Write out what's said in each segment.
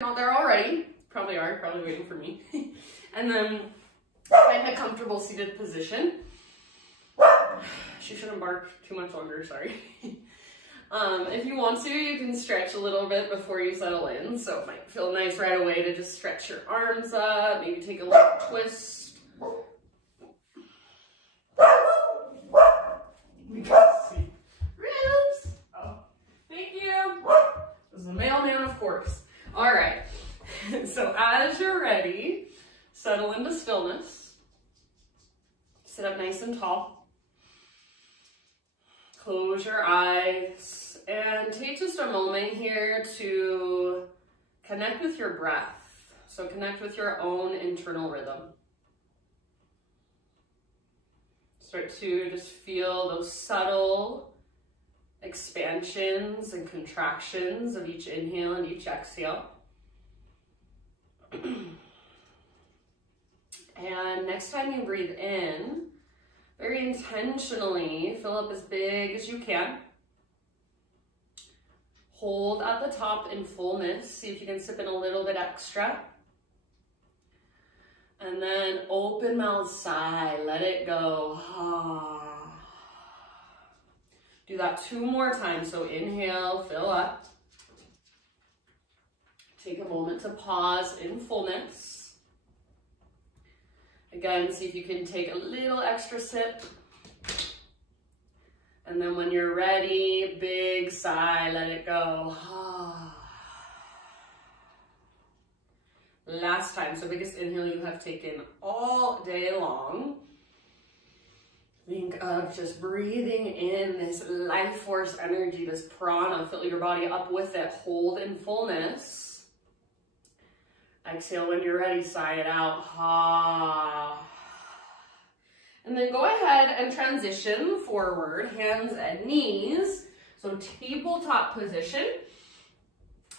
Out there already, probably waiting for me. And then find a comfortable seated position. She shouldn't bark too much longer, sorry. If you want to, you can stretch a little bit before you settle in. So it might feel nice right away to just stretch your arms up, maybe take a little twist. Ribs! Oh, thank you. This is a mailman, of course. All right, so as you're ready, settle into stillness. Sit up nice and tall. Close your eyes and take just a moment here to connect with your breath. So connect with your own internal rhythm. Start to just feel those subtle expansions and contractions of each inhale and each exhale. And next time you breathe in, very intentionally fill up as big as you can. Hold at the top in fullness. See if you can sip in a little bit extra. And then open mouth, sigh, let it go. Do that 2 more times. So inhale, fill up. Take a moment to pause in fullness. Again, see if you can take a little extra sip. And then when you're ready, big sigh, let it go. Last time, so biggest inhale you have taken all day long. Think of just breathing in this life force energy, this prana. Fill your body up with it. Hold in fullness. Exhale when you're ready. Sigh it out. And then go ahead and transition forward, hands and knees. So tabletop position.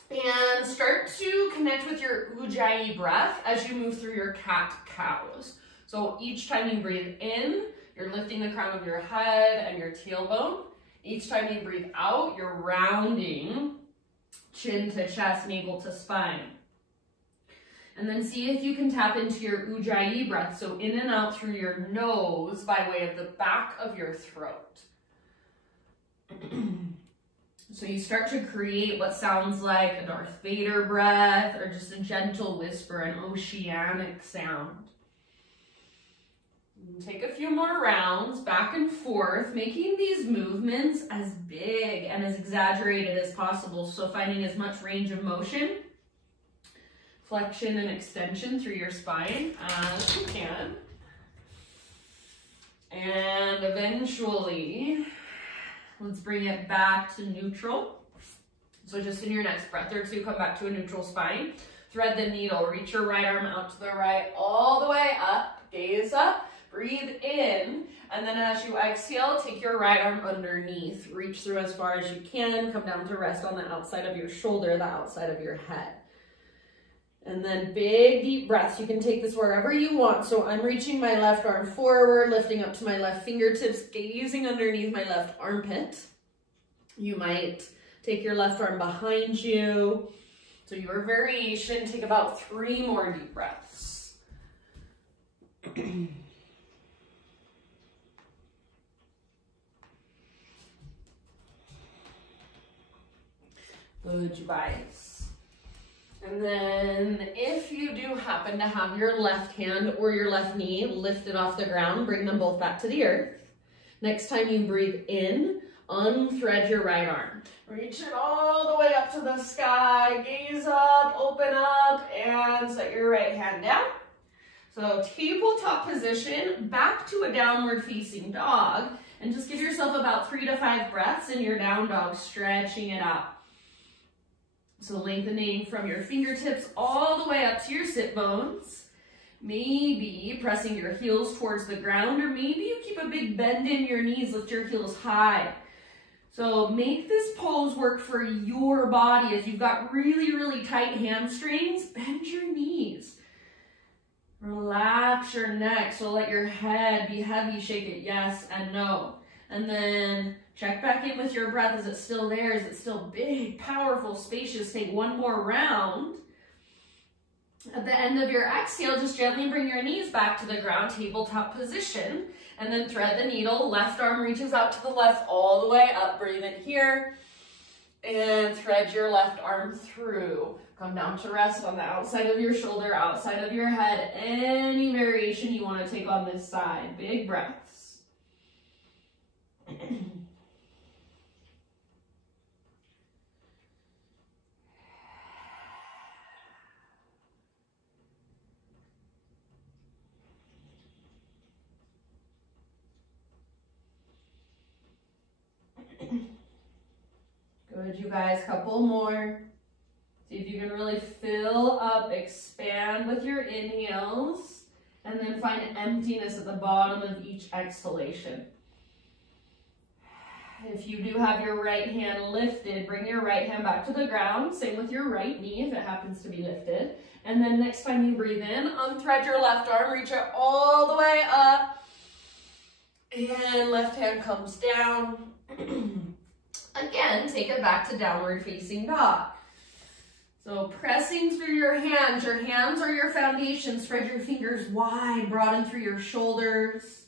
And start to connect with your ujjayi breath as you move through your cat-cows. So each time you breathe in, you're lifting the crown of your head and your tailbone. Each time you breathe out, you're rounding chin to chest, navel to spine. And then see if you can tap into your ujjayi breath. So in and out through your nose by way of the back of your throat. So you start to create what sounds like a Darth Vader breath or just a gentle whisper, an oceanic sound. Take a few more rounds back and forth, making these movements as big and as exaggerated as possible. So finding as much range of motion, flexion and extension through your spine as you can. And eventually, let's bring it back to neutral. So just in your next breath or two, come back to a neutral spine. Thread the needle, reach your right arm out to the right, all the way up, gaze up. Breathe in, and then as you exhale, take your right arm underneath. Reach through as far as you can. Come down to rest on the outside of your shoulder, the outside of your head. And then big, deep breaths. You can take this wherever you want. So I'm reaching my left arm forward, lifting up to my left fingertips, gazing underneath my left armpit. You might take your left arm behind you. So your variation, take about 3 more deep breaths. Good vibes. And then if you do happen to have your left hand or your left knee lifted off the ground, bring them both back to the earth. Next time you breathe in, unthread your right arm. Reach it all the way up to the sky, gaze up, open up, and set your right hand down. So tabletop position, back to a downward facing dog, and just give yourself about 3 to 5 breaths in your down dog, stretching it out. So lengthening from your fingertips all the way up to your sit bones. Maybe pressing your heels towards the ground, or maybe you keep a big bend in your knees, lift your heels high. So make this pose work for your body. If you've got really, really tight hamstrings, bend your knees. Relax your neck, so let your head be heavy, shake it yes and no. And then check back in with your breath. Is it still there? Is it still big, powerful, spacious? Take 1 more round. At the end of your exhale, just gently bring your knees back to the ground, tabletop position, and then thread the needle. Left arm reaches out to the left all the way up. Breathe in here, and thread your left arm through. Come down to rest on the outside of your shoulder, outside of your head. Any variation you want to take on this side. Big breaths. Good, you guys, couple more. See if you can really fill up, expand with your inhales, and then find emptiness at the bottom of each exhalation. If you do have your right hand lifted, bring your right hand back to the ground. Same with your right knee if it happens to be lifted. And then next time you breathe in, unthread your left arm, reach it all the way up. And left hand comes down. Again, take it back to downward facing dog. So pressing through your hands are your foundation. Spread your fingers wide, broaden through your shoulders.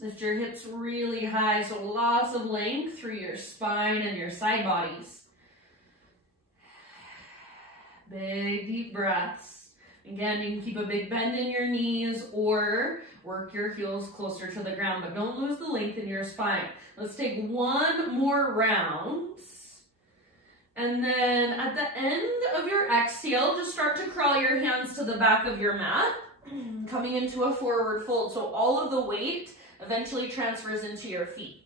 Lift your hips really high, so lots of length through your spine and your side bodies. Big deep breaths. Again, you can keep a big bend in your knees or work your heels closer to the ground, but don't lose the length in your spine. Let's take one more round. And then at the end of your exhale, just start to crawl your hands to the back of your mat, coming into a forward fold. So all of the weight eventually transfers into your feet.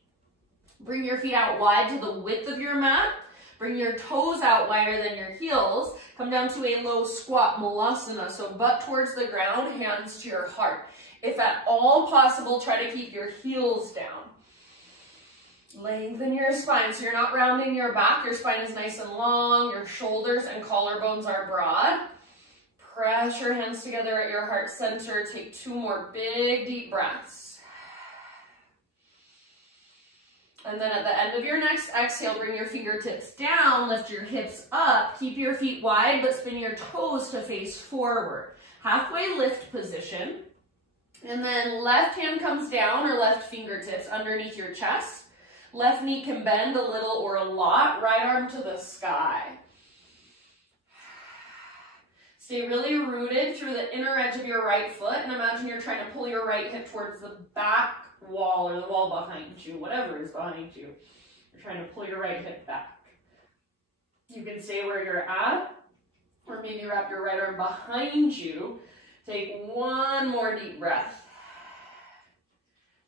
Bring your feet out wide to the width of your mat. Bring your toes out wider than your heels. Come down to a low squat malasana. So butt towards the ground, hands to your heart. If at all possible, try to keep your heels down. Lengthen your spine so you're not rounding your back. Your spine is nice and long. Your shoulders and collarbones are broad. Press your hands together at your heart center. Take two more big deep breaths. And then at the end of your next exhale, bring your fingertips down, lift your hips up, keep your feet wide, but spin your toes to face forward. Halfway lift position. And then left hand comes down or left fingertips underneath your chest. Left knee can bend a little or a lot. Right arm to the sky. Stay really rooted through the inner edge of your right foot. And imagine you're trying to pull your right hip towards the back wall or the wall behind you, whatever is behind you. You're trying to pull your right hip back. You can stay where you're at, or maybe wrap your right arm behind you. Take one more deep breath.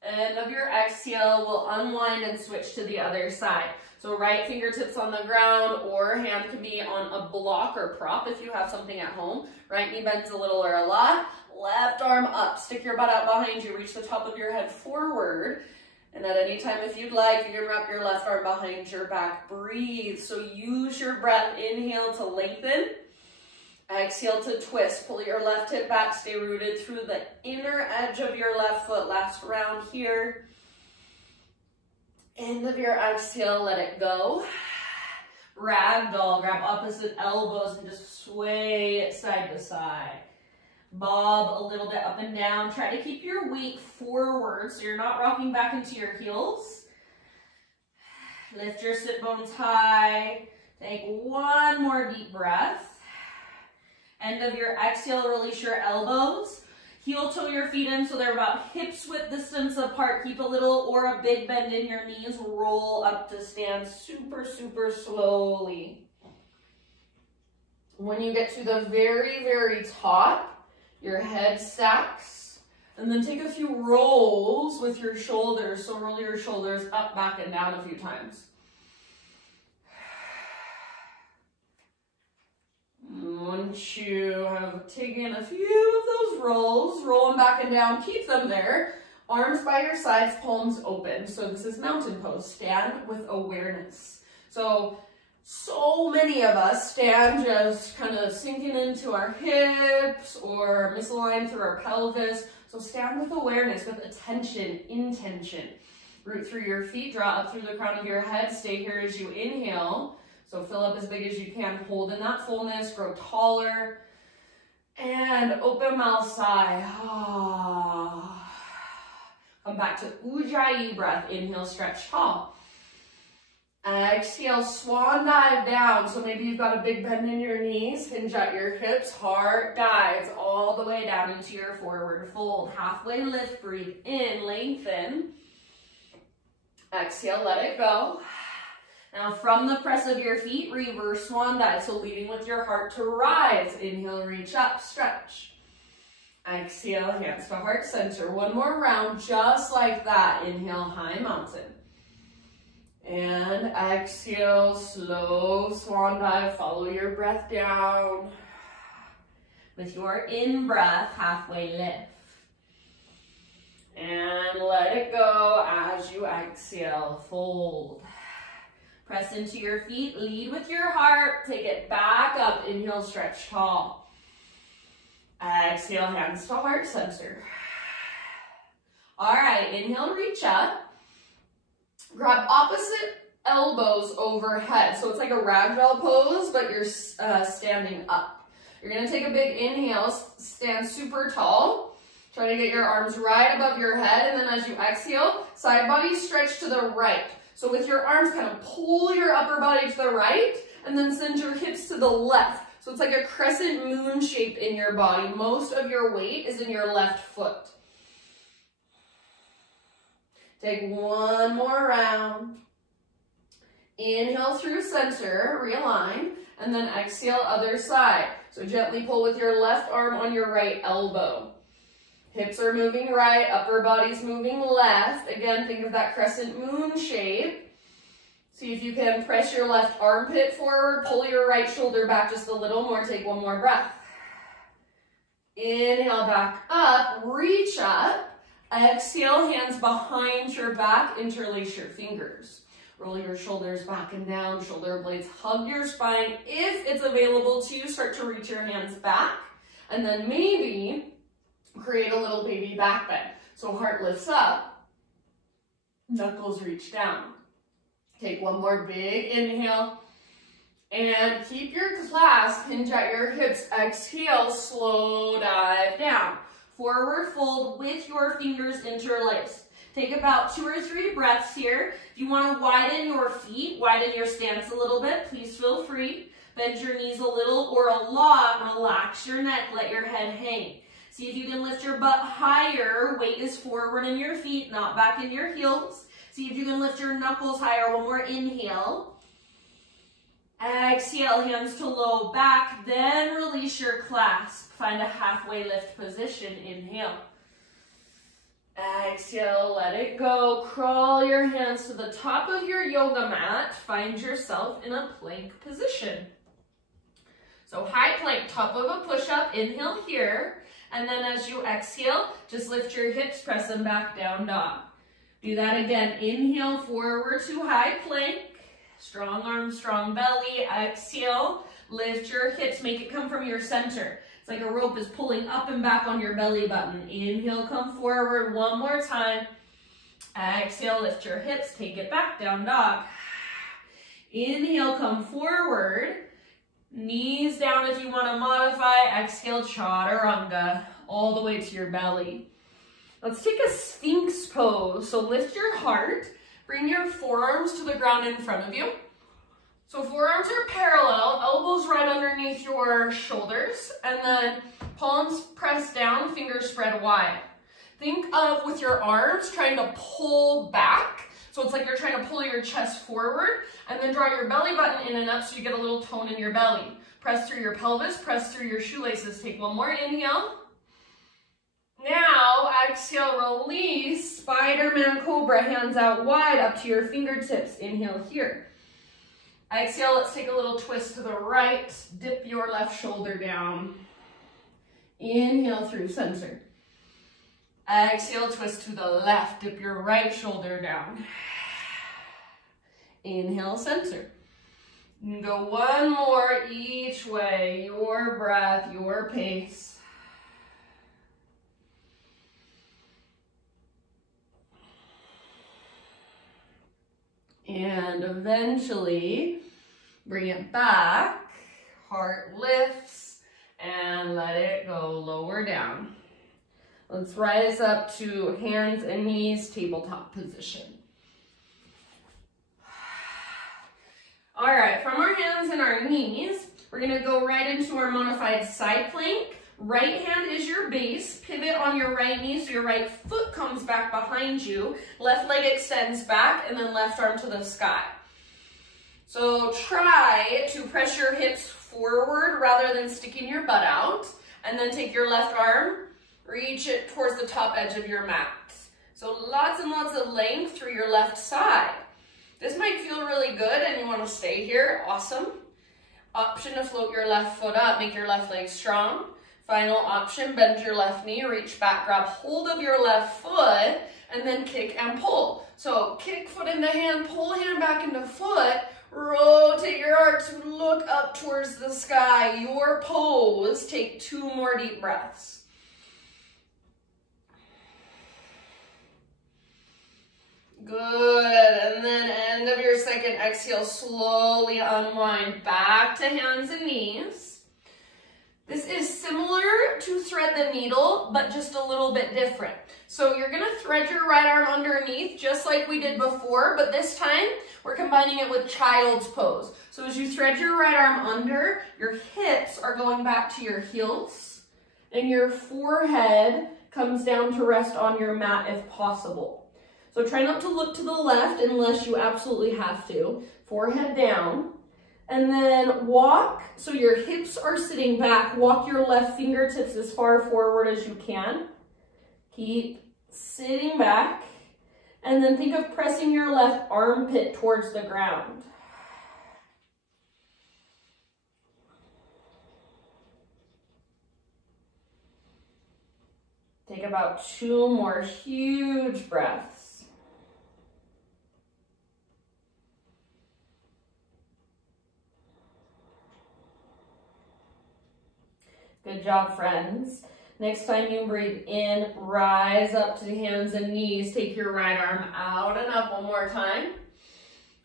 End of your exhale, we'll unwind and switch to the other side. So right fingertips on the ground, or hand can be on a block or prop if you have something at home. Right knee bends a little or a lot. Left arm up, stick your butt out behind you, reach the top of your head forward. And at any time, if you'd like, you can wrap your left arm behind your back. Breathe. So use your breath. Inhale to lengthen. Exhale to twist. Pull your left hip back. Stay rooted through the inner edge of your left foot. Last round here. End of your exhale, let it go. Ragdoll. Grab opposite elbows and just sway it side to side. Bob a little bit up and down. Try to keep your weight forward so you're not rocking back into your heels. Lift your sit bones high. Take one more deep breath. End of your exhale, release your elbows. Heel toe your feet in so they're about hips width distance apart. Keep a little or a big bend in your knees. Roll up to stand super, super slowly. When you get to the very, very top, your head stacks. And then take a few rolls with your shoulders. So roll your shoulders up, back, and down a few times. Once you have taken a few of those rolls, roll them back and down, keep them there. Arms by your sides, palms open. So this is mountain pose. Stand with awareness. So many of us stand just kind of sinking into our hips or misaligned through our pelvis. So stand with awareness, with attention, intention. Root through your feet, draw up through the crown of your head. Stay here as you inhale. So fill up as big as you can. Hold in that fullness, grow taller. And open mouth sigh. Come back to Ujjayi breath. Inhale, stretch tall. Exhale, swan dive down. So maybe you've got a big bend in your knees. Hinge at your hips. Heart dives all the way down into your forward fold. Halfway lift. Breathe in. Lengthen. Exhale, let it go. Now from the press of your feet, reverse swan dive. So leading with your heart to rise. Inhale, reach up, stretch. Exhale, hands to heart center. One more round, just like that. Inhale, high mountain. And exhale, slow swan dive. Follow your breath down. With your in-breath, halfway lift. And let it go as you exhale, fold. Press into your feet, lead with your heart. Take it back up. Inhale, stretch tall. Exhale, hands to heart center. All right, inhale, reach up. Grab opposite elbows overhead. So it's like a ragdoll pose, but you're standing up. You're gonna take a big inhale, stand super tall. Try to get your arms right above your head, and then as you exhale, side body stretch to the right. So with your arms, kind of pull your upper body to the right, and then send your hips to the left. So it's like a crescent moon shape in your body. Most of your weight is in your left foot. Take one more round. Inhale through center, realign, and then exhale other side. So gently pull with your left arm on your right elbow. Hips are moving right, upper body's moving left. Again, think of that crescent moon shape. See if you can press your left armpit forward, pull your right shoulder back just a little more. Take one more breath. Inhale back up, reach up. Exhale, hands behind your back, interlace your fingers. Roll your shoulders back and down, shoulder blades hug your spine. If it's available to you, start to reach your hands back. And then maybe create a little baby back bend. So heart lifts up, knuckles reach down. Take one more big inhale. And keep your clasp, hinge at your hips. Exhale, slow dive down. Forward fold with your fingers interlaced. Take about 2 or 3 breaths here. If you want to widen your feet, widen your stance a little bit, please feel free. Bend your knees a little or a lot. Relax your neck, let your head hang. See if you can lift your butt higher. Weight is forward in your feet, not back in your heels. See if you can lift your knuckles higher. One more inhale. Exhale, hands to low back, then release your clasp. Find a halfway lift position. Inhale. Exhale, let it go. Crawl your hands to the top of your yoga mat. Find yourself in a plank position. So high plank, top of a push-up. Inhale here. And then as you exhale, just lift your hips, press them back down, dog. Do that again. Inhale, forward to high plank. Strong arms, strong belly. Exhale, lift your hips, make it come from your center. It's like a rope is pulling up and back on your belly button. Inhale, come forward one more time. Exhale, lift your hips, take it back, down dog. Inhale, come forward. Knees down if you want to modify. Exhale, chaturanga, all the way to your belly. Let's take a sphinx pose. So lift your heart. Bring your forearms to the ground in front of you. So forearms are parallel, elbows right underneath your shoulders, and then palms press down, fingers spread wide. Think of, with your arms, trying to pull back. So it's like you're trying to pull your chest forward, and then draw your belly button in and up so you get a little tone in your belly. Press through your pelvis, press through your shoelaces. Take one more inhale. Now, exhale, release, Spider-Man Cobra, hands out wide up to your fingertips. Inhale here. Exhale, let's take a little twist to the right. Dip your left shoulder down. Inhale through center. Exhale, twist to the left. Dip your right shoulder down. Inhale, center. And go one more each way. Your breath, your pace. And eventually, bring it back, heart lifts, and let let it go, lower down. Let's rise up to hands and knees, tabletop position. All right, from our hands and our knees, we're gonna go right into our modified side plank. Right hand is your base, pivot on your right knee so your right foot comes back behind you, left leg extends back, and then left arm to the sky. So try to press your hips forward rather than sticking your butt out, and then take your left arm, reach it towards the top edge of your mat. So lots and lots of length through your left side. This might feel really good and you want to stay here, awesome. Option to float your left foot up, make your left leg strong. Final option, bend your left knee, reach back, grab hold of your left foot, and then kick and pull. So kick foot into hand, pull hand back into foot, rotate your heart to look up towards the sky. Your pose, take 2 more deep breaths. Good, and then end of your second exhale, slowly unwind back to hands and knees. This is similar to thread the needle, but just a little bit different. So you're gonna thread your right arm underneath, just like we did before, but this time we're combining it with child's pose. So as you thread your right arm under, your hips are going back to your heels, and your forehead comes down to rest on your mat if possible. So try not to look to the left unless you absolutely have to. Forehead down. And then walk, so your hips are sitting back. Walk your left fingertips as far forward as you can. Keep sitting back. And then think of pressing your left armpit towards the ground. Take about 2 more huge breaths. Good job, friends. Next time you breathe in, rise up to the hands and knees. Take your right arm out and up one more time.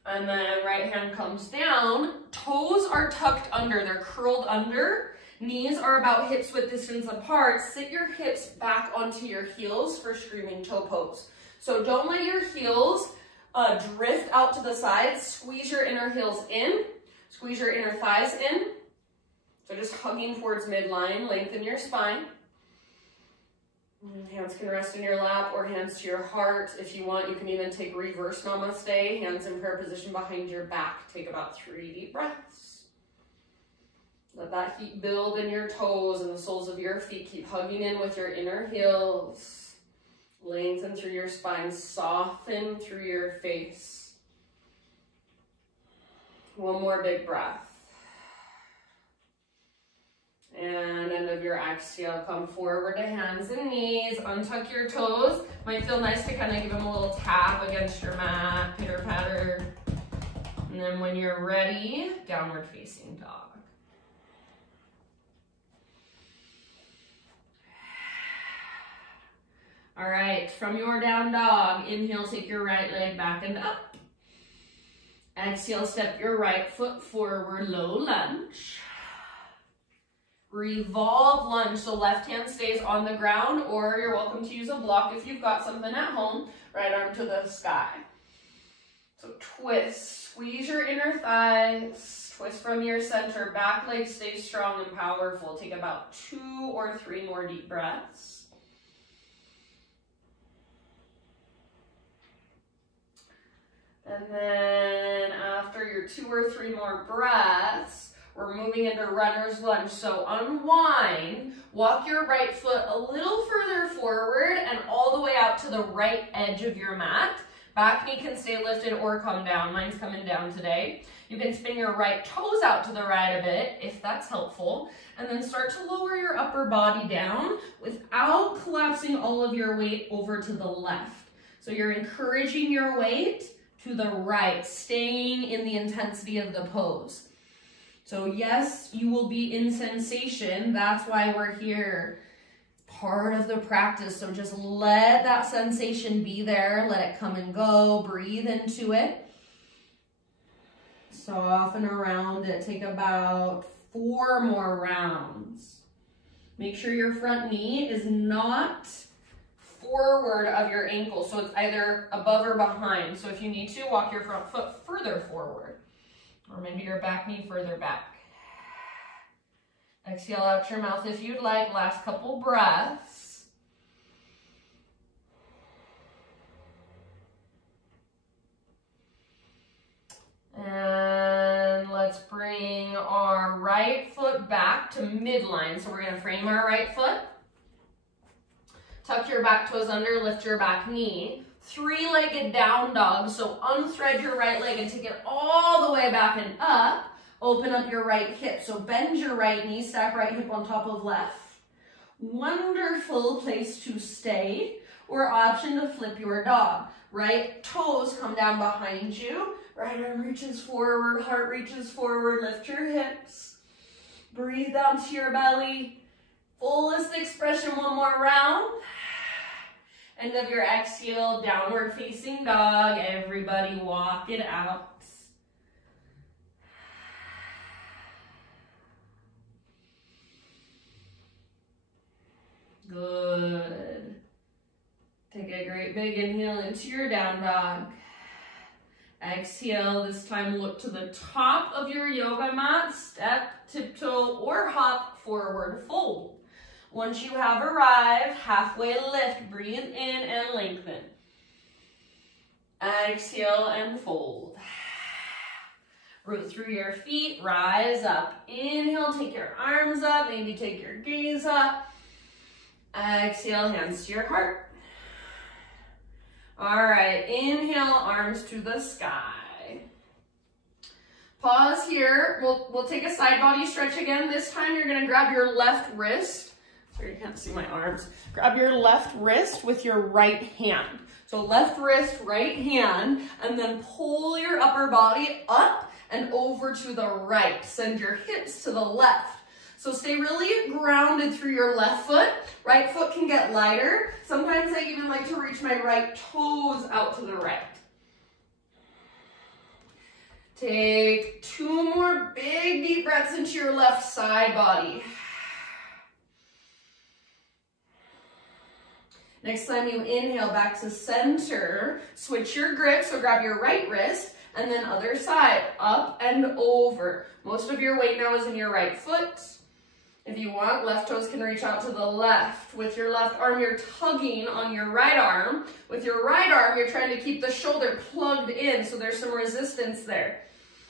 And then right hand comes down. Toes are tucked under, they're curled under. Knees are about hips width distance apart. Sit your hips back onto your heels for screaming toe pose. So don't let your heels drift out to the sides. Squeeze your inner heels in. Squeeze your inner thighs in. So just hugging towards midline, lengthen your spine. Hands can rest in your lap or hands to your heart. If you want, you can even take reverse namaste, hands in prayer position behind your back. Take about 3 deep breaths. Let that heat build in your toes and the soles of your feet. Keep hugging in with your inner heels. Lengthen through your spine, soften through your face. One more big breath. And end of your exhale, come forward to hands and knees, untuck your toes. Might feel nice to kind of give them a little tap against your mat, pitter patter. And then when you're ready, downward facing dog. All right, from your down dog, inhale, take your right leg back and up. Exhale, step your right foot forward, low lunge. Revolve lunge, so left hand stays on the ground, or you're welcome to use a block if you've got something at home. Right arm to the sky. So twist, squeeze your inner thighs, twist from your center, back leg stays strong and powerful. Take about 2 or 3 more deep breaths. And then after your 2 or 3 more breaths, we're moving into runner's lunge. So unwind, walk your right foot a little further forward and all the way out to the right edge of your mat. Back knee can stay lifted or come down. Mine's coming down today. You can spin your right toes out to the right a bit if that's helpful. And then start to lower your upper body down without collapsing all of your weight over to the left. So you're encouraging your weight to the right, staying in the intensity of the pose. So yes, you will be in sensation. That's why we're here. Part of the practice. So just let that sensation be there. Let it come and go. Breathe into it. Soften around it. Take about 4 more rounds. Make sure your front knee is not forward of your ankle, so it's either above or behind. So if you need to, walk your front foot further forward, or maybe your back knee further back. Exhale out your mouth if you'd like. Last couple breaths. And let's bring our right foot back to midline. So we're going to frame our right foot. Tuck your back toes under, lift your back knee. Three-legged down dog. So unthread your right leg and take it all the way back and up. Open up your right hip. So bend your right knee, stack right hip on top of left. Wonderful place to stay, or option to flip your dog. Right toes come down behind you. Right arm reaches forward, heart reaches forward. Lift your hips. Breathe down to your belly. Fullest expression, one more round. End of your exhale, downward facing dog. Everybody walk it out. Good. Take a great big inhale into your down dog. Exhale, this time look to the top of your yoga mat. Step, tiptoe, or hop forward fold. Once you have arrived, halfway lift, breathe in and lengthen. Exhale and fold. Root through your feet, rise up. Inhale, take your arms up, maybe take your gaze up. Exhale, hands to your heart. All right, inhale, arms to the sky. Pause here. We'll take a side body stretch again. This time you're gonna grab your left wrist. Sorry, you can't see my arms. Grab your left wrist with your right hand. So left wrist, right hand, and then pull your upper body up and over to the right. Send your hips to the left. So stay really grounded through your left foot. Right foot can get lighter. Sometimes I even like to reach my right toes out to the right. Take 2 more big deep breaths into your left side body. Next time you inhale, back to center. Switch your grip, so grab your right wrist, and then other side, up and over. Most of your weight now is in your right foot. If you want, left toes can reach out to the left. With your left arm, you're tugging on your right arm. With your right arm, you're trying to keep the shoulder plugged in, so there's some resistance there.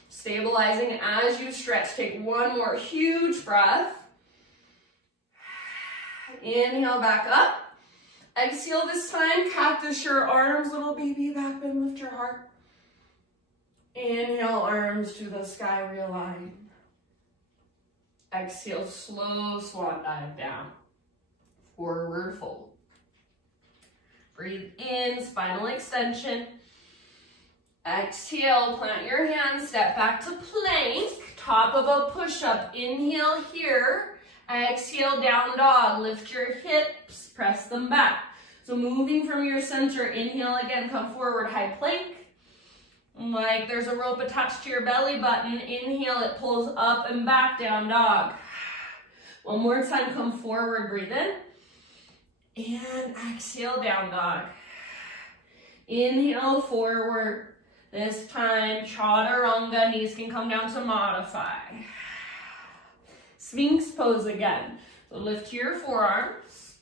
Stabilizing as you stretch. Take 1 more huge breath. Inhale, back up. Exhale this time, cactus your arms, little baby back bend, lift your heart. Inhale, arms to the sky, realign. Exhale, slow swan dive down. Forward fold. Breathe in, spinal extension. Exhale, plant your hands, step back to plank. Top of a push-up, inhale here. Exhale, down dog, lift your hips, press them back. So moving from your center, inhale again, come forward, high plank. Like there's a rope attached to your belly button. Inhale, it pulls up and back, down dog. One more time, come forward, breathe in. And exhale, down dog. Inhale, forward. This time, chaturanga, knees can come down to modify. Sphinx pose again. So lift to your forearms.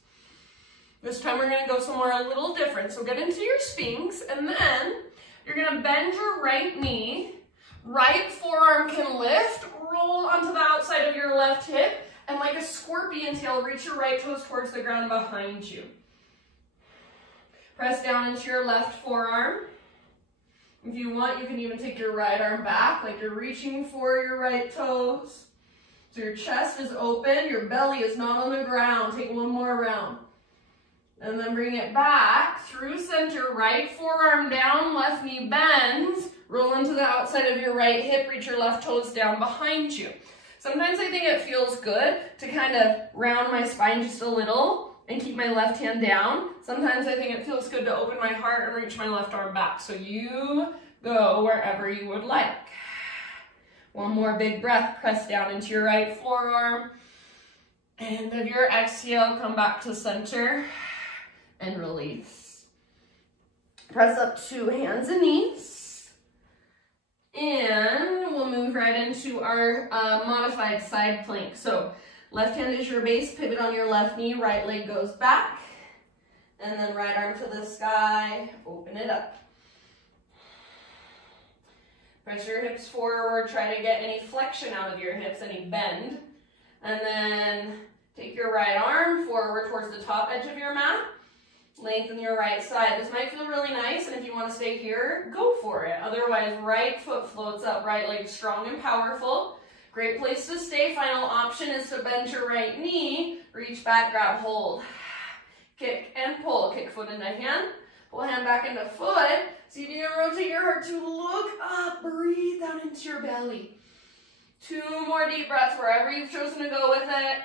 This time we're gonna go somewhere a little different. So get into your Sphinx, and then you're gonna bend your right knee. Right forearm can lift, roll onto the outside of your left hip, and like a scorpion tail, reach your right toes towards the ground behind you. Press down into your left forearm. If you want, you can even take your right arm back, like you're reaching for your right toes. So your chest is open, your belly is not on the ground. Take 1 more round. And then bring it back through center, right forearm down, left knee bends, roll into the outside of your right hip, reach your left toes down behind you. Sometimes I think it feels good to kind of round my spine just a little and keep my left hand down. Sometimes I think it feels good to open my heart and reach my left arm back. So you go wherever you would like. 1 more big breath, press down into your right forearm. End of your exhale, come back to center and release. Press up to hands and knees. And we'll move right into our modified side plank. So left hand is your base, pivot on your left knee, right leg goes back. And then right arm to the sky, open it up. Press your hips forward, try to get any flexion out of your hips, any bend. And then take your right arm forward towards the top edge of your mat. Lengthen your right side. This might feel really nice, and if you want to stay here, go for it. Otherwise, right foot floats up, right leg strong and powerful. Great place to stay. Final option is to bend your right knee, reach back, grab hold. Kick and pull. Kick foot into hand. Pull hand back into foot. See if you can rotate your heart to look up. Breathe down into your belly. 2 more deep breaths wherever you've chosen to go with it.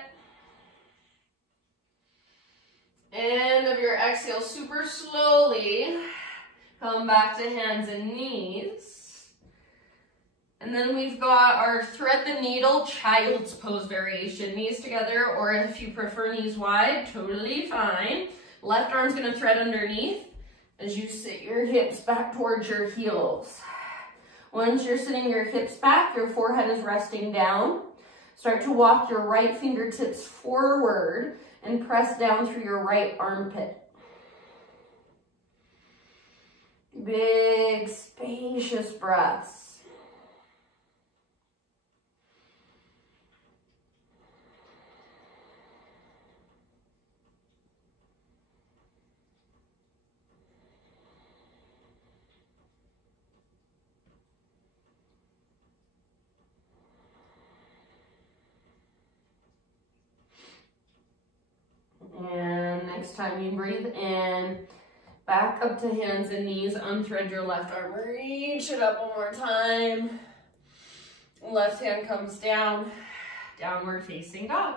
End of your exhale, super slowly. Come back to hands and knees. And then we've got our thread the needle child's pose variation. Knees together, or if you prefer knees wide, totally fine. Left arm's gonna thread underneath as you sit your hips back towards your heels. Once you're sitting your hips back, your forehead is resting down. Start to walk your right fingertips forward and press down through your right armpit. Big, spacious breaths. And next time you breathe in, back up to hands and knees, unthread your left arm, reach it up one more time. Left hand comes down, downward facing dog.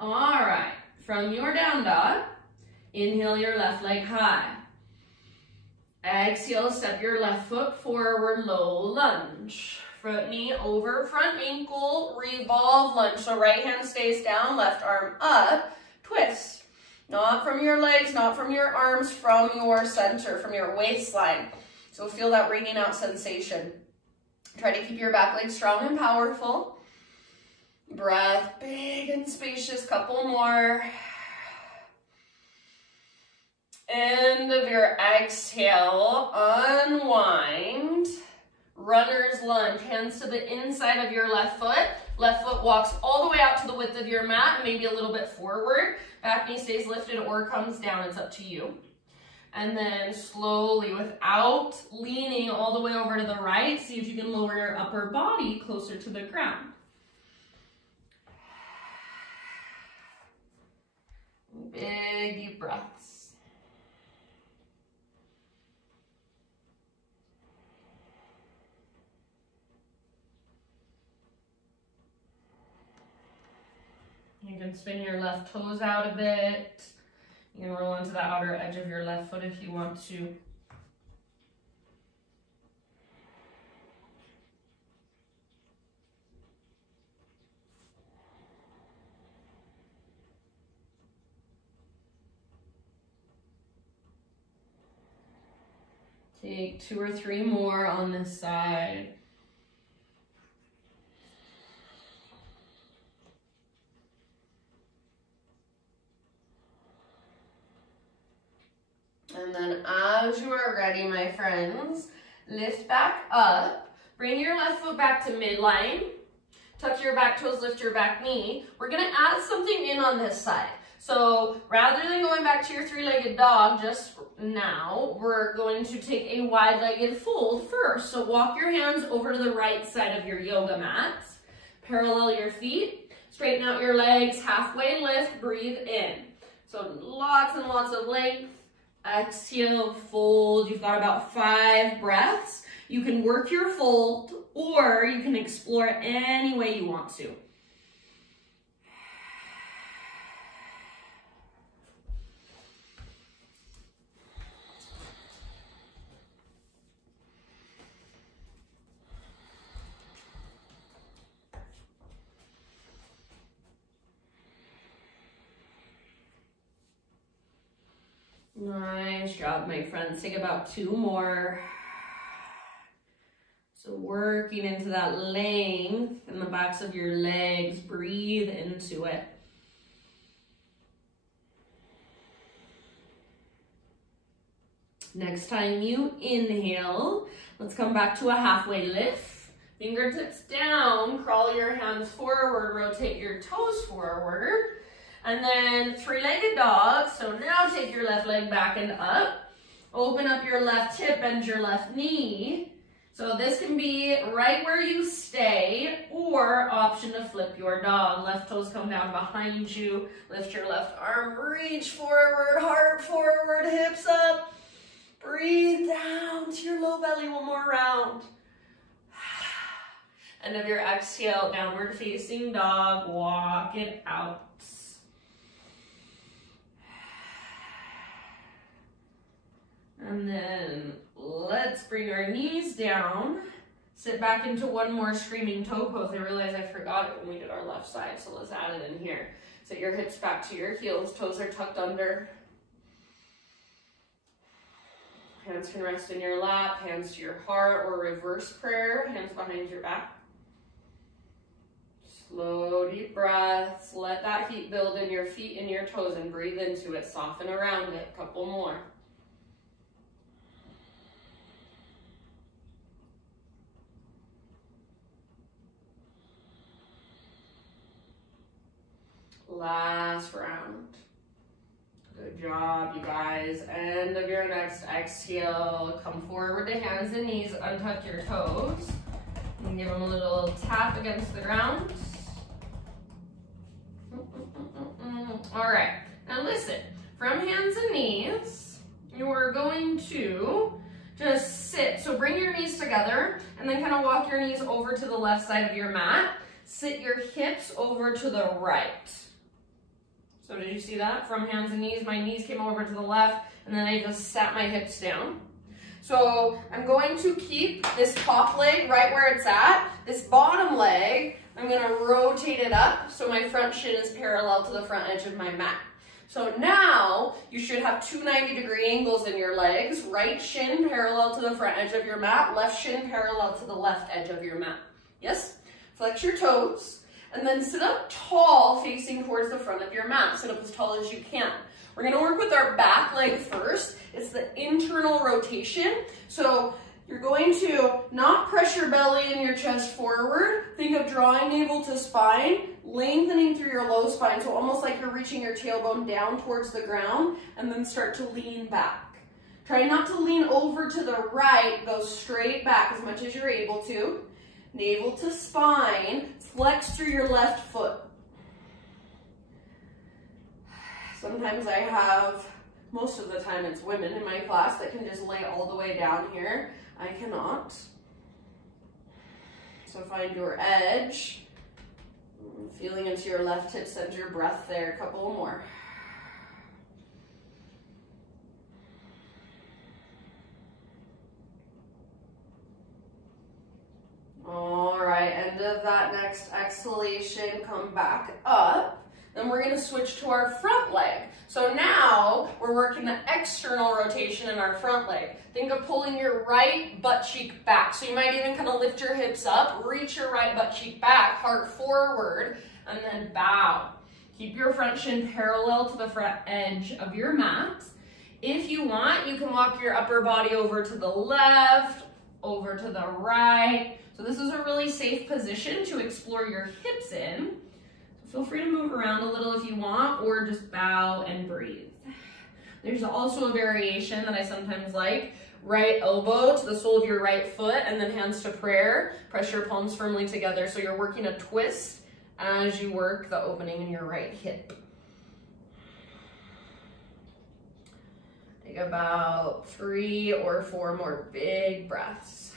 All right, from your down dog, inhale your left leg high. Exhale, step your left foot forward, low lunge. Front knee over front ankle, revolve lunge. So right hand stays down, left arm up, twist. Not from your legs, not from your arms, from your center, from your waistline. So feel that wringing out sensation. Try to keep your back leg strong and powerful. Breath big and spacious, couple more. End of your exhale, unwind. Runner's lunge, hands to the inside of your left foot. Left foot walks all the way out to the width of your mat, maybe a little bit forward. Back knee stays lifted or comes down, it's up to you. And then slowly, without leaning all the way over to the right, see if you can lower your upper body closer to the ground. Big deep breaths. You can spin your left toes out a bit. You can roll into the outer edge of your left foot if you want to. Take 2 or 3 more on this side. And then as you are ready, my friends, lift back up. Bring your left foot back to midline. Tuck your back toes, lift your back knee. We're gonna add something in on this side. So rather than going back to your 3-legged dog just now, we're going to take a wide-legged fold first. So walk your hands over to the right side of your yoga mat. Parallel your feet. Straighten out your legs, halfway lift, breathe in. So lots and lots of length. Exhale, fold. You've got about 5 breaths. You can work your fold or you can explore it any way you want to. Nice job, my friends. Take about 2 more. So working into that length in the backs of your legs. Breathe into it. Next time you inhale, let's come back to a halfway lift. Fingertips down, crawl your hands forward, rotate your toes forward. And then 3-legged dog. So now take your left leg back and up. Open up your left hip, bend your left knee. So this can be right where you stay, or option to flip your dog. Left toes come down behind you. Lift your left arm, reach forward, heart forward, hips up. Breathe down to your low belly. 1 more round. End of your exhale, downward facing dog. Walk it out. And then let's bring our knees down. Sit back into 1 more screaming toe pose. I realized I forgot it when we did our left side, so let's add it in here. Sit your hips back to your heels. Toes are tucked under. Hands can rest in your lap, hands to your heart, or reverse prayer, hands behind your back. Slow, deep breaths. Let that heat build in your feet and your toes and breathe into it. Soften around it. Couple more. Last round. Good job, you guys. End of your next exhale. Come forward to hands and knees. Untuck your toes. And give them a little tap against the ground. All right. Now listen. From hands and knees, you are going to just sit. So bring your knees together and then kind of walk your knees over to the left side of your mat. Sit your hips over to the right. So did you see that? From hands and knees, my knees came over to the left, and then I just sat my hips down. So I'm going to keep this top leg right where it's at. This bottom leg, I'm going to rotate it up so my front shin is parallel to the front edge of my mat. So now you should have 2 90-degree angles in your legs. Right shin parallel to the front edge of your mat. Left shin parallel to the left edge of your mat. Yes? Flex your toes. And then sit up tall, facing towards the front of your mat. Sit up as tall as you can. We're going to work with our back leg first. It's the internal rotation. So you're going to not press your belly and your chest forward. Think of drawing navel to spine, lengthening through your low spine. So almost like you're reaching your tailbone down towards the ground, and then start to lean back. Try not to lean over to the right. Go straight back as much as you're able to. Navel to spine, flex through your left foot. Sometimes I have, most of the time it's women in my class that can just lay all the way down here. I cannot. So find your edge. Feeling into your left hip, send your breath there. A couple more. All right, end of that next exhalation, come back up. Then we're gonna switch to our front leg. So now we're working the external rotation in our front leg. Think of pulling your right butt cheek back. So you might even kind of lift your hips up, reach your right butt cheek back, heart forward, and then bow. Keep your front shin parallel to the front edge of your mat. If you want, you can walk your upper body over to the left, over to the right. So this is a really safe position to explore your hips in. So feel free to move around a little if you want, or just bow and breathe. There's also a variation that I sometimes like. Right elbow to the sole of your right foot, and then hands to prayer. Press your palms firmly together. So you're working a twist as you work the opening in your right hip. Take about 3 or 4 more big breaths.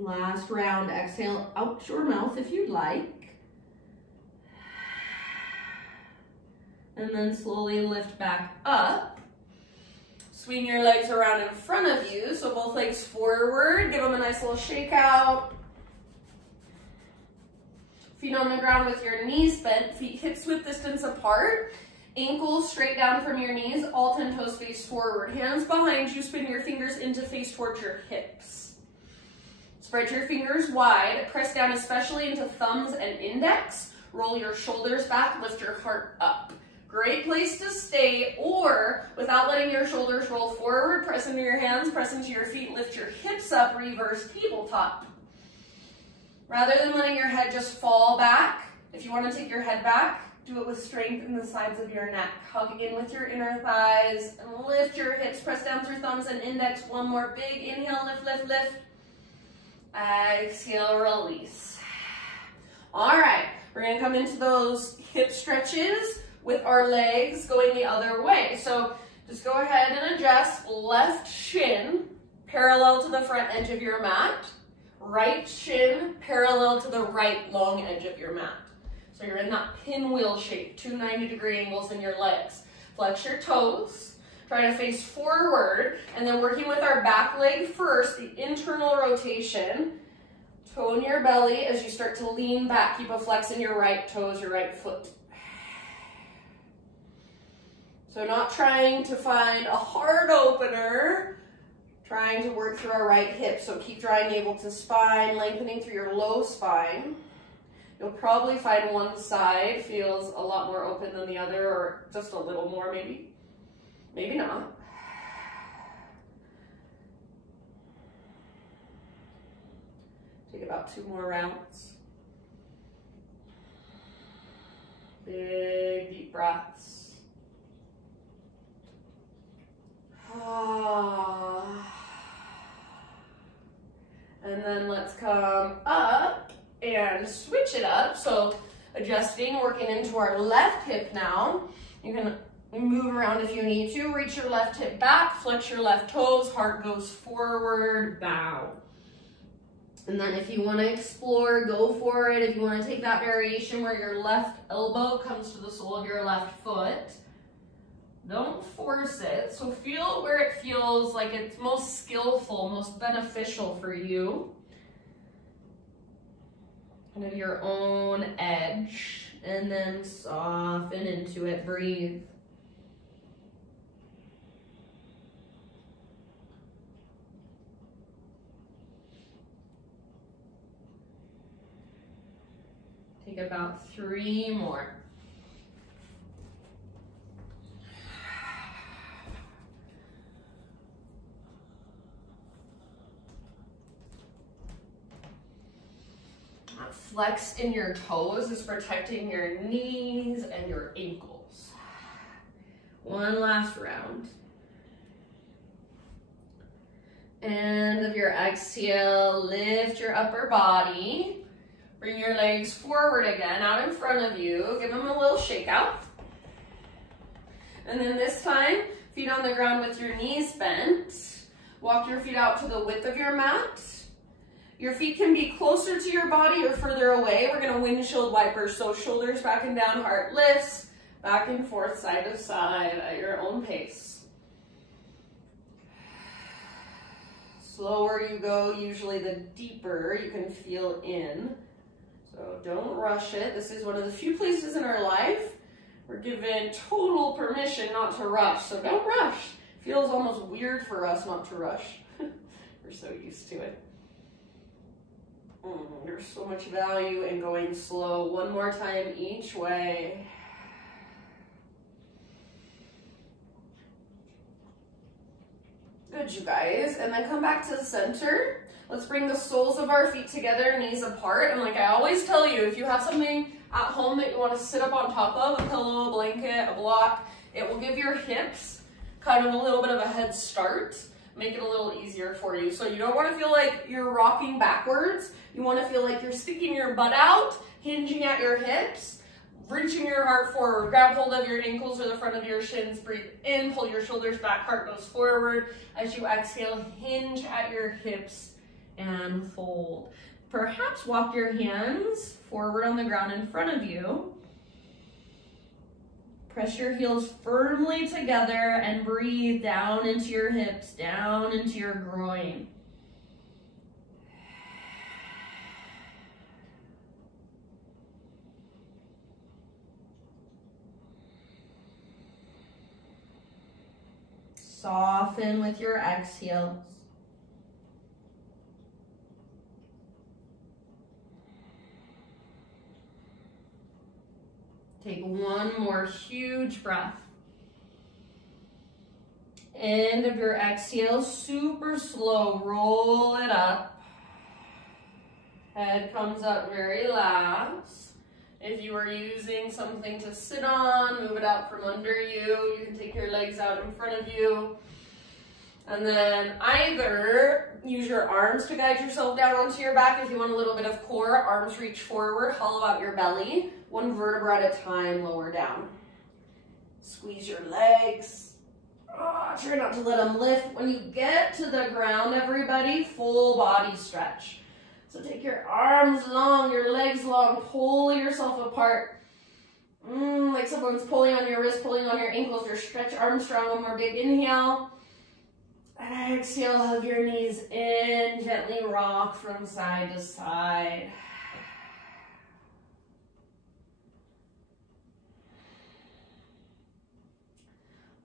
Last round, exhale out your mouth if you'd like. And then slowly lift back up. Swing your legs around in front of you, so both legs forward. Give them a nice little shake out. Feet on the ground with your knees bent, feet hips width distance apart. Ankles straight down from your knees, all 10 toes face forward. Hands behind you, spin your fingers into face towards your hips. Spread your fingers wide, press down especially into thumbs and index. Roll your shoulders back, lift your heart up. Great place to stay, or without letting your shoulders roll forward, press into your hands, press into your feet, lift your hips up, reverse tabletop. Rather than letting your head just fall back, if you want to take your head back, do it with strength in the sides of your neck. Hug in with your inner thighs and lift your hips. Press down through thumbs and index. One more big inhale, lift, lift, lift. Exhale, release. All right, we're going to come into those hip stretches with our legs going the other way. So just go ahead and adjust. Left shin parallel to the front edge of your mat. Right shin parallel to the right long edge of your mat. So you're in that pinwheel shape, 2 90-degree angles in your legs. Flex your toes, try to face forward, and then working with our back leg first, the internal rotation. Tone your belly as you start to lean back. Keep a flex in your right toes, your right foot. So not trying to find a hard opener, trying to work through our right hip. So keep drawing navel to spine, lengthening through your low spine. You'll probably find one side feels a lot more open than the other, or just a little more maybe. Maybe not. Take about 2 more rounds. Big deep breaths. And then let's come up and switch it up. So adjusting, working into our left hip now. You can move around if you need to. Reach your left hip back, flex your left toes, heart goes forward, bow. And then if you want to explore, go for it. If you want to take that variation where your left elbow comes to the sole of your left foot, don't force it. So feel where it feels like it's most skillful, most beneficial for you. Kind of your own edge. And then soften into it, breathe. Take about 3 more. That flex in your toes is protecting your knees and your ankles. One last round. End of your exhale, lift your upper body. Bring your legs forward again, out in front of you. Give them a little shake out. And then this time, feet on the ground with your knees bent. Walk your feet out to the width of your mat. Your feet can be closer to your body or further away. We're gonna windshield wiper, so shoulders back and down, heart lifts, back and forth, side to side at your own pace. Slower you go, usually the deeper you can feel in. So don't rush it. This is one of the few places in our life we're given total permission not to rush. So don't rush. It feels almost weird for us not to rush. We're so used to it. There's so much value in going slow. One more time each way. Good, you guys. And then come back to the center. Let's bring the soles of our feet together, knees apart. And like I always tell you, if you have something at home that you want to sit up on top of, a pillow, a blanket, a block, it will give your hips kind of a little bit of a head start, make it a little easier for you. So you don't want to feel like you're rocking backwards. You want to feel like you're sticking your butt out, hinging at your hips, reaching your heart forward. Grab hold of your ankles or the front of your shins. Breathe in, pull your shoulders back, heart goes forward. As you exhale, hinge at your hips and fold. Perhaps walk your hands forward on the ground in front of you. Press your heels firmly together and breathe down into your hips, down into your groin. Soften with your exhales. Take one more huge breath. End of your exhale, super slow, roll it up. Head comes up very last. If you are using something to sit on, move it out from under you. You can take your legs out in front of you. And then either use your arms to guide yourself down onto your back. If you want a little bit of core, arms reach forward, hollow out your belly. One vertebra at a time, lower down. Squeeze your legs. Try not to let them lift. When you get to the ground, everybody, full body stretch. So take your arms long, your legs long, pull yourself apart. Like someone's pulling on your wrist, pulling on your ankles. Your stretch arms strong. One more big inhale. Exhale, hug your knees in, gently rock from side to side.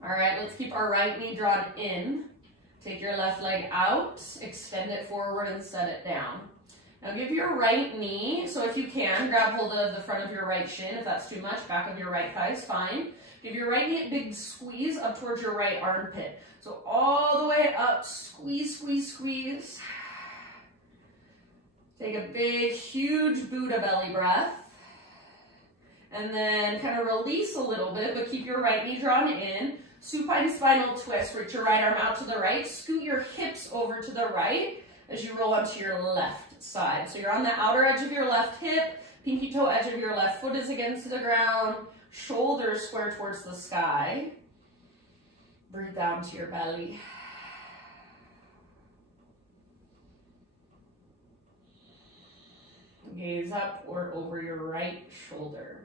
All right, let's keep our right knee drawn in. Take your left leg out, extend it forward and set it down. Now give your right knee, so if you can, grab hold of the front of your right shin. If that's too much, back of your right thigh is fine. Give your right knee a big squeeze up towards your right armpit. So all the way up, squeeze, squeeze, squeeze. Take a big, huge Buddha belly breath. And then kind of release a little bit, but keep your right knee drawn in. Supine spinal twist, reach your right arm out to the right. Scoot your hips over to the right as you roll onto your left side. So you're on the outer edge of your left hip. Pinky toe edge of your left foot is against the ground. Shoulders square towards the sky. Breathe down to your belly. Gaze up or over your right shoulder.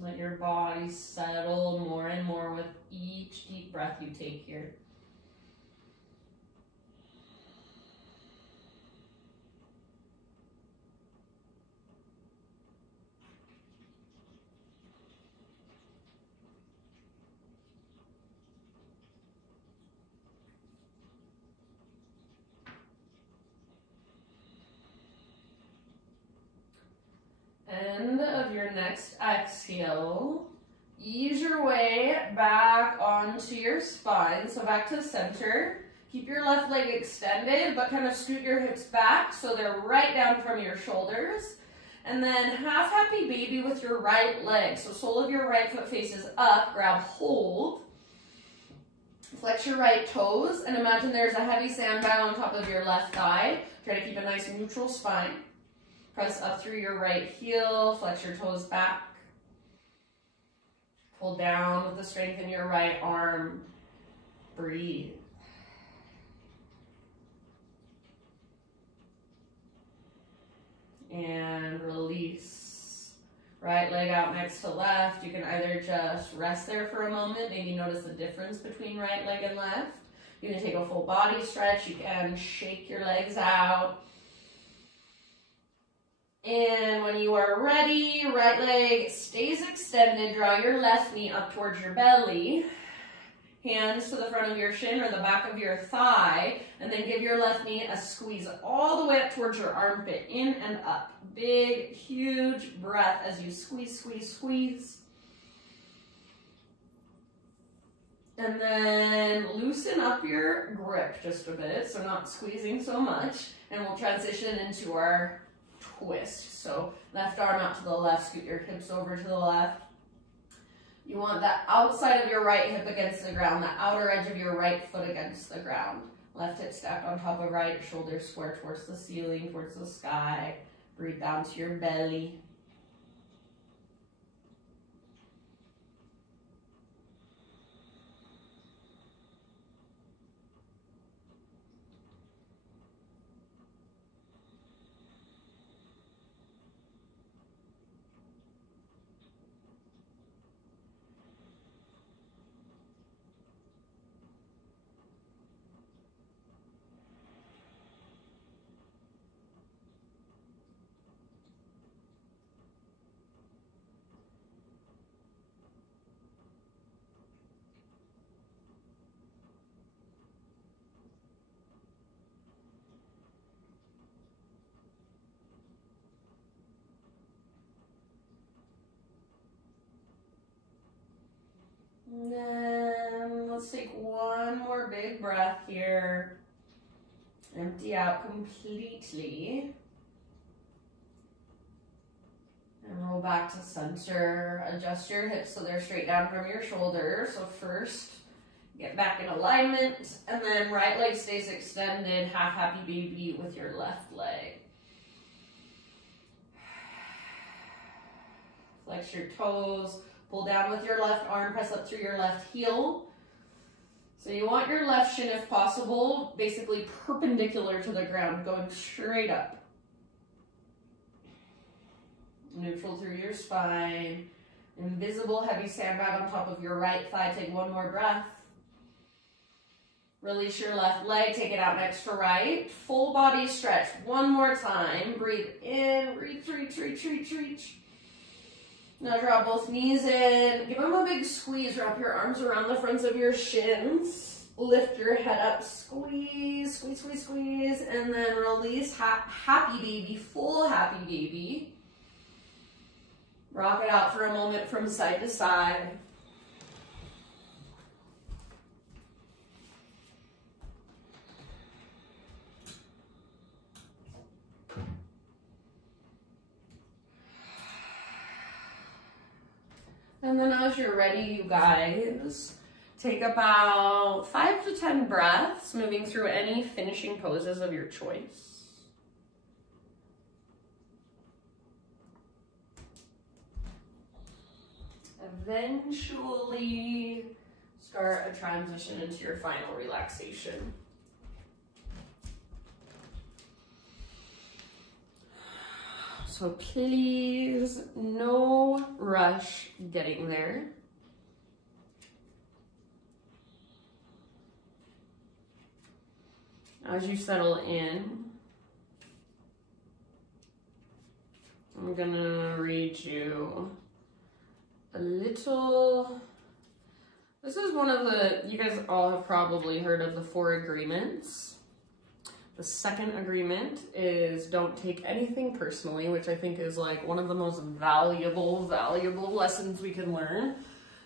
Let your body settle more and more with each deep breath you take here. End of your next exhale, ease your way back onto your spine, so back to center. Keep your left leg extended, but kind of scoot your hips back so they're right down from your shoulders. And then half happy baby with your right leg. So sole of your right foot faces up, grab hold. Flex your right toes and imagine there's a heavy sandbag on top of your left thigh. Try to keep a nice neutral spine. Press up through your right heel, flex your toes back. Pull down with the strength in your right arm. Breathe. And release. Right leg out next to left. You can either just rest there for a moment, maybe notice the difference between right leg and left. You can take a full body stretch. You can shake your legs out. And when you are ready, right leg stays extended. Draw your left knee up towards your belly. Hands to the front of your shin or the back of your thigh. And then give your left knee a squeeze all the way up towards your armpit. In and up. Big, huge breath as you squeeze, squeeze, squeeze. And then loosen up your grip just a bit, so not squeezing so much. And we'll transition into our twist. So left arm out to the left, scoot your hips over to the left. You want the outside of your right hip against the ground, the outer edge of your right foot against the ground. Left hip stacked on top of right, shoulders square towards the ceiling, towards the sky. Breathe down to your belly. And then let's take one more big breath here. Empty out completely. And roll back to center. Adjust your hips so they're straight down from your shoulders. So first, get back in alignment. And then right leg stays extended. Half happy baby with your left leg. Flex your toes. Pull down with your left arm, press up through your left heel. So you want your left shin, if possible, basically perpendicular to the ground, going straight up. Neutral through your spine. Invisible heavy sandbag on top of your right thigh. Take one more breath. Release your left leg, take it out next to right. Full body stretch, one more time. Breathe in, reach, reach, reach, reach, reach. Now draw both knees in, give them a big squeeze, wrap your arms around the fronts of your shins, lift your head up, squeeze, squeeze, squeeze, squeeze, and then release, happy baby, full happy baby. Rock it out for a moment from side to side. And then as you're ready, you guys, take about 5 to 10 breaths, moving through any finishing poses of your choice. Eventually, start a transition into your final relaxation. So please, no rush getting there. As you settle in, I'm gonna read you a little, this is one of the, you guys all have probably heard of the 4 agreements. The second agreement is don't take anything personally, which I think is like one of the most valuable lessons we can learn.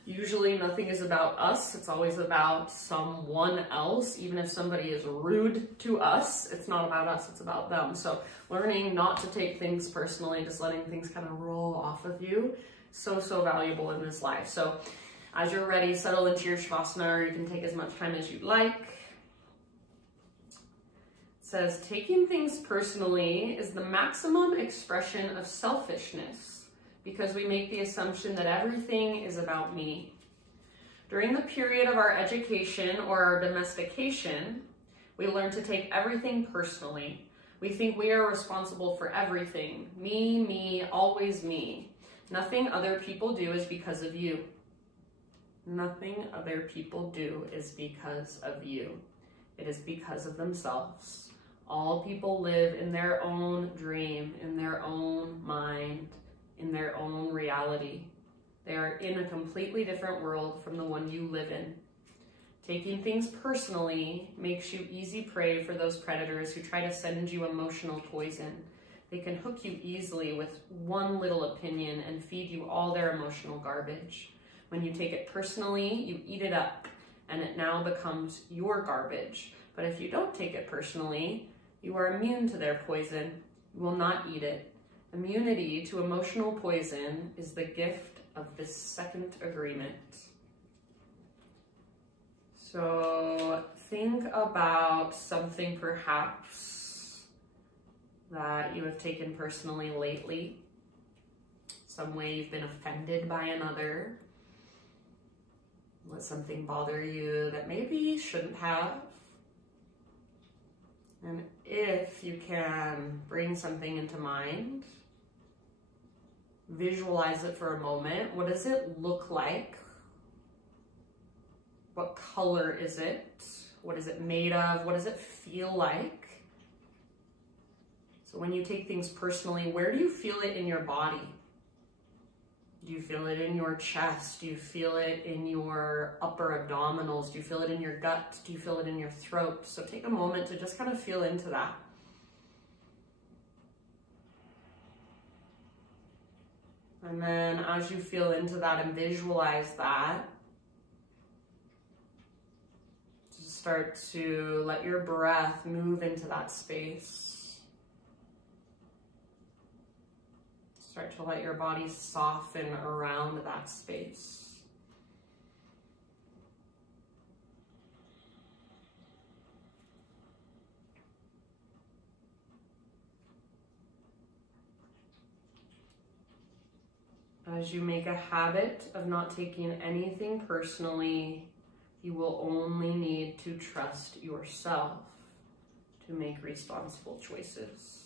Usually nothing is about us. It's always about someone else. Even if somebody is rude to us, it's not about us, it's about them. So learning not to take things personally, just letting things kind of roll off of you, so valuable in this life. So as you're ready, settle into your Shavasana, or you can take as much time as you'd like. Says, taking things personally is the maximum expression of selfishness because we make the assumption that everything is about me. During the period of our education or our domestication, we learn to take everything personally. We think we are responsible for everything. Me, always me. Nothing other people do is because of you. Nothing other people do is because of you. It is because of themselves. All people live in their own dream, in their own mind, in their own reality. They are in a completely different world from the one you live in. Taking things personally makes you easy prey for those predators who try to send you emotional poison. They can hook you easily with one little opinion and feed you all their emotional garbage. When you take it personally, you eat it up, and it now becomes your garbage. But if you don't take it personally, you are immune to their poison. You will not eat it. Immunity to emotional poison is the gift of this second agreement. So think about something perhaps that you have taken personally lately, some way you've been offended by another, let something bother you that maybe you shouldn't have. And if you can bring something into mind, visualize it for a moment. What does it look like? What color is it? What is it made of? What does it feel like? So when you take things personally, where do you feel it in your body? Do you feel it in your chest? Do you feel it in your upper abdominals? Do you feel it in your gut? Do you feel it in your throat? So take a moment to just kind of feel into that. And then as you feel into that and visualize that, just start to let your breath move into that space. Start to let your body soften around that space. As you make a habit of not taking anything personally, you will only need to trust yourself to make responsible choices.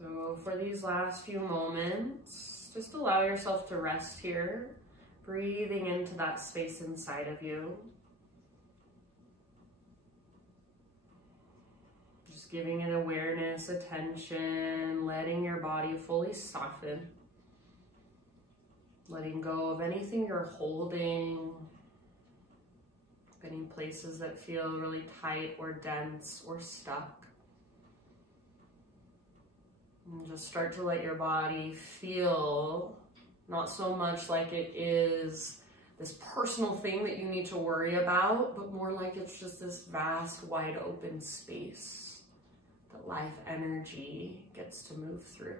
So for these last few moments, just allow yourself to rest here, breathing into that space inside of you. Just giving it awareness, attention, letting your body fully soften. Letting go of anything you're holding, any places that feel really tight or dense or stuck. And just start to let your body feel not so much like it is this personal thing that you need to worry about, but more like it's just this vast, wide open space that life energy gets to move through.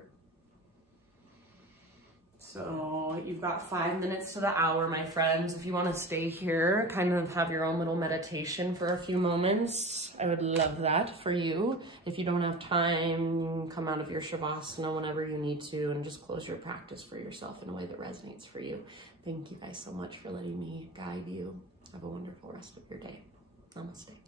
So you've got 5 minutes to the hour, my friends. If you want to stay here, kind of have your own little meditation for a few moments, I would love that for you. If you don't have time, come out of your Shavasana whenever you need to and just close your practice for yourself in a way that resonates for you. Thank you guys so much for letting me guide you. Have a wonderful rest of your day. Namaste.